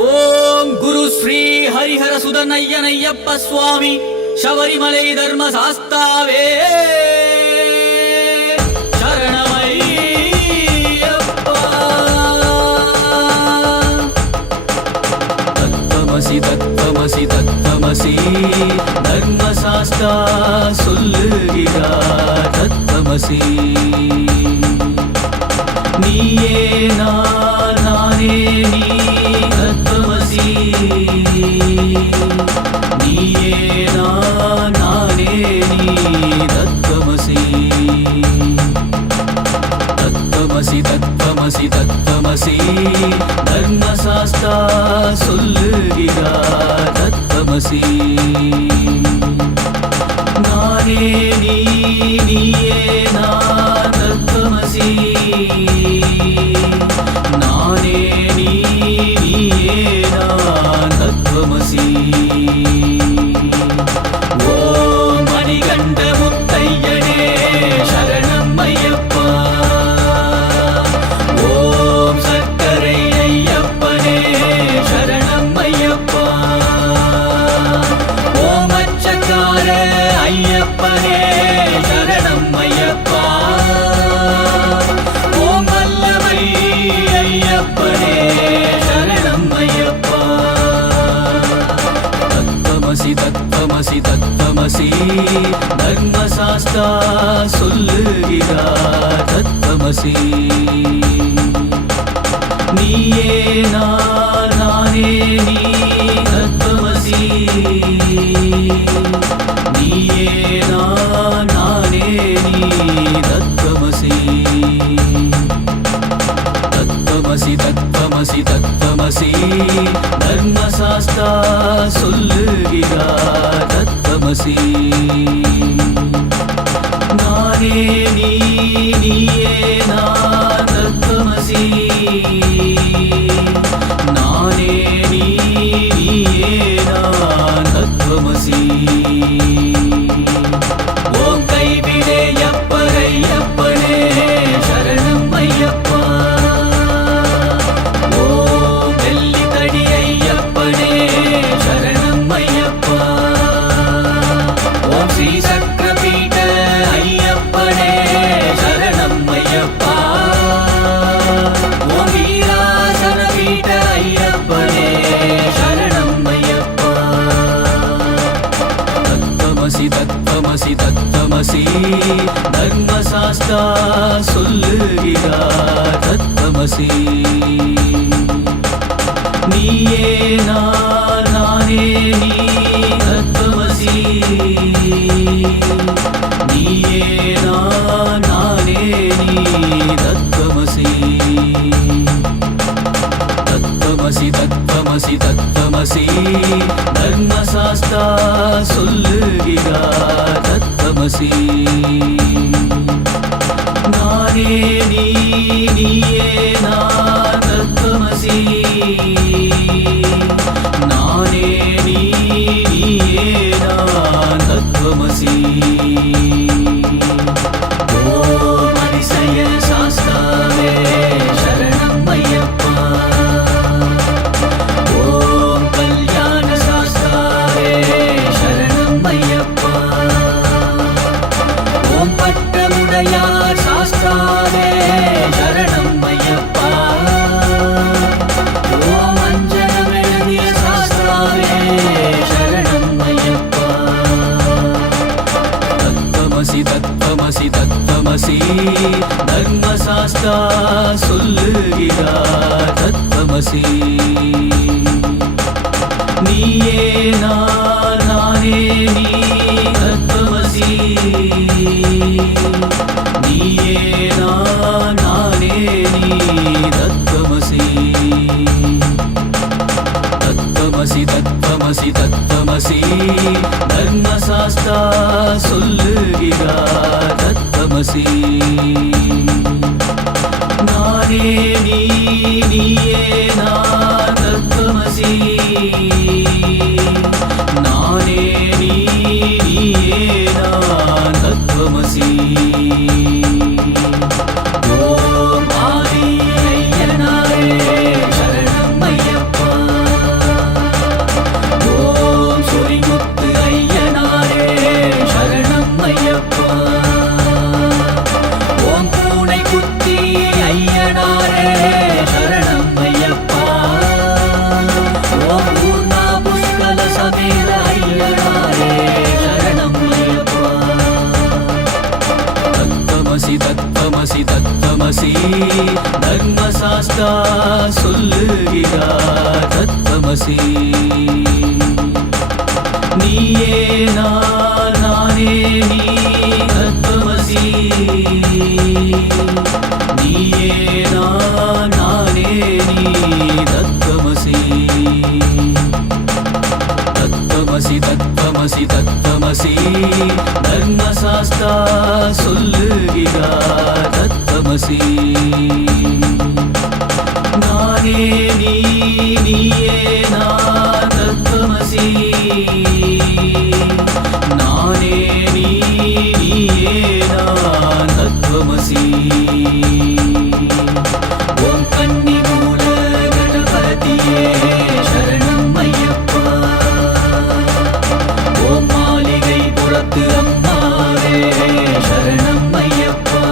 ஓம் குரு ஸ்ரீ ஹரிஹர சுதனையனையப்ப சுவாமி சபரிமலை தர்ம சாஸ்தாவே சரணமையப்பா. தத்தமசி தத்தமசி தத்தமசி தர்ம சாஸ்தா சொல்லுகிறார். தத்தமசி நீயே நான் நானே நீ. தத்தமசி நீயே நான் நானே நீ. தத்தமசி தத்தமசி தத்தமசி தத்தமசி தர்மசாஸ்தா சொல்லுகிறார். தத்தமசி நானே நீ நீயே நான். தத்தமசி நானே நீ நீயே நான். தத்துவமசி ஓம் மணிகண்ட முத்தையனே சரணம் ஐயப்பா. ஓம் சக்கரை ஐயப்பனே சரணம் ஐயப்பா. ஓம் அச்சக்கார ஐயப்பனே சரணம் ஐயப்பா. ஓம் வல்லமை ஐயப்பனே சரணம் ஐயப்பா. தத்தமசி தத்தமசி தத்தமசி தர்மசாஸ்தா சொல்லுகிறார். தத்தமசி நீயே நான் நானே நீ. தத்தமசி நீயே நான் நானே நீ. தத்தமசி தத்தமசி தத்தமசி தத்தமசி தர்மசாஸ்தா சொல்லுகிறார். தத்தமசி நானே நீ நீயே நான். தத்தமசி நானே நீ நீயே நான். தத்துவமசி ஓம் கைவிடேயப்பரையப்பனே சரணம் ஐயப்பா. ஓம் வெள்ளித்தடி ஐயப்பனே சரணம் ஐயப்பா. ஓம் ஸ்ரீ சக்கரபீட ஐயப்பனே சரணம் ஐயப்பா. ஓம் வீராசன பீட ஐயப்பனே சரணம் ஐயப்பா. தத்தமசி தத்தமசி தத்தமசி தர்மசாஸ்தா சொல்லுகிறார். தத்தமசி நீயே நான் நானே நீ. தத்தமசி நீயே நான் நானே நீ. தத்தமசி தத்தமசி தத்தமசி தத்தமசி தர்மசாஸ்தா சொல்லுகிறார். தத்தமசி நானே நீ நீயே நான். தத்தமசி நானே நீ நீயே நான். தத்துவமசி ஓம் அதிசய சாஸ்தாவே சரணம் ஐயப்பா. ஓம் கல்யாண சாஸ்தாவே சரணம் ஐயப்பா. ஓம் பட்டமுடையார் சாஸ்தாவே சரணம் ஐயப்பா. ஓம் அஞ்சனமெழுதிய சாஸ்தாவே சரணம் ஐயப்பா. தத்தமசி தத்தமசி தத்தமசி தர்மசாஸ்தா சொல்லுகிறார். தத்தமசி நீயே நான் நானே நீ. தத்தமசி நீயே நான் நானே நீ. தத்தமசி தத்தமசி தத்தமசி தத்தமசி தர்மசாஸ்தா சொல்லுகிறார். தத்தமசி நானே நீ நீயே நான். தத்தமசி நானே நீ நீயே நான். தத்துவமசி தத்தமசி தத்தமசி தர்மசாஸ்தா சொல்லுகிறார் தத்தமசி நீயே நான் நானே நீ தத்தமசி நீயே நான் நானே நீ தத்தமசி தத்தமசி தத்தமசி தத்தமசி தர்மசாஸ்தா சொல்லுகிறார் தத்தமசி நானே நீ நீயே நான் தத்தமசி நானே நீ நீயே நான் தத்தமசி ஓம் கன்னி மூல கணபதியே சரணம் ஐயப்பா ஓம் மாளிகை புறத்து அம்மாவே சரணம் ஐயப்பா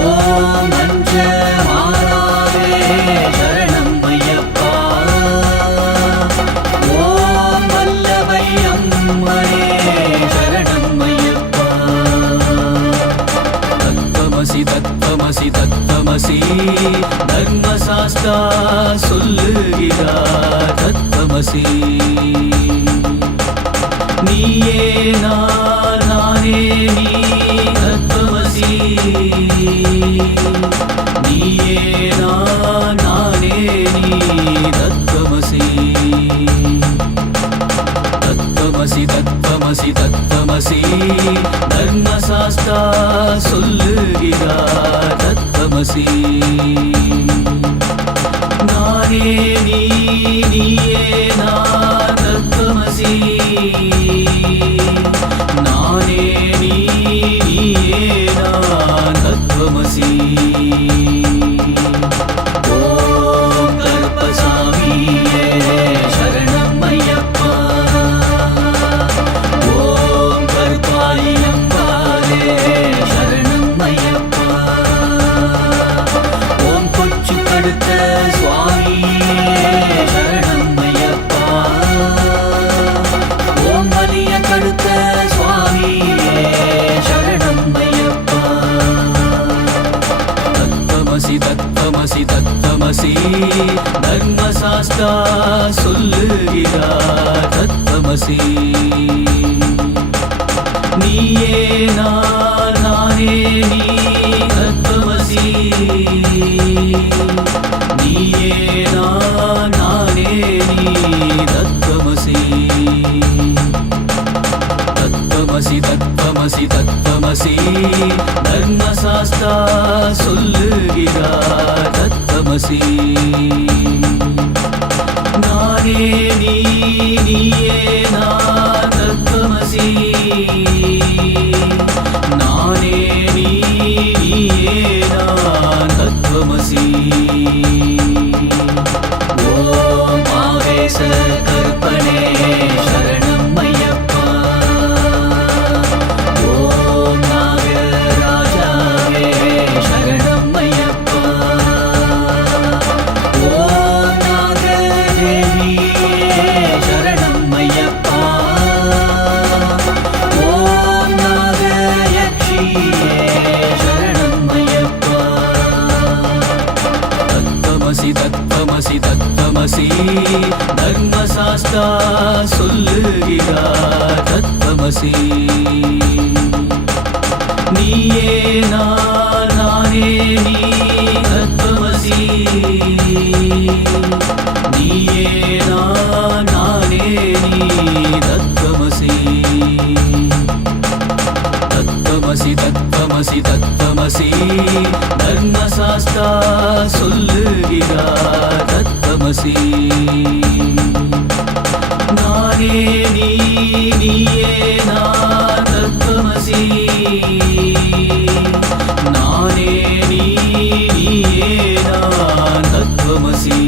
ஓம் மஞ்ச மாறாவே சரணம் ஐயப்பா ஓம் வல்லவை அம்மையே சரணம் ஐயப்பா தத்தமசி தத்தமசி தத்தமசி தர்மசாஸ்தா சொல்லுகிறார் தத்தமசி நீயே நான் நானே நீ தத்தமசி நீயே நான் நானே நீ தத்தமசி தத்தமசி தத்தமசி தத்தமசி தர்மசாஸ்தா சொல்லுகிறார் தத்தமசி நானே நீ நீயே நான் தத்தமசி நானே நீ நீயே நான் தத்தமசி ஓம் கருப்பசாமியே சரணம் ஐயப்பா ஓம் கருப்பாயி அம்பாளே சரணம் ஐயப்பா ஓம் கொச்சு கடுத்த சுவாமியே சரணம் ஐயப்பா ஓம் வலிய கடுத்த சுவாமியே சரணம் ஐயப்பா தத்தமசி தத்தமசி தத்தமசி தர்மசாஸ்தா சொல்லுகிறார் தத்தமசி நீயே நான் நானே நீ தத்தமசி நீயே நான் நானே நீ தத்தமசி தத்தமசி தத்தமசி தத்தமசி தர்மசாஸ்தா சொல்லுகிறார் தத்தமசி நானே நீ நீயே நான் தத்தமசி நானே நீ நீயே நான் தத்தமசி ஓம் ஆவேச கற்பனே சரணம் ஐயப்பா ஓம் நாகராஜாவே சரணம் ஐயப்பா ஓம் நாகதேவியே சரணம் ஐயப்பா ஓம் நாகயக்ஷியே சரணம் ஐயப்பா தத்தமசி தத்தமசி தத்தமசி தர்மசாஸ்தா சொல்லுகிறார் தத்தமசி நீயே நான் நானே நீ தத்தமசி நீயே நான் நானே நீ தத்தமசி தத்தமசி தத்தமசி தத்தமசி தர்மசாஸ்தா சொல்லுகிறார் தத்தமசி நானே நீ நீயே நான் தத்தமசி நானே நீ நீயே நான் தத்தமசி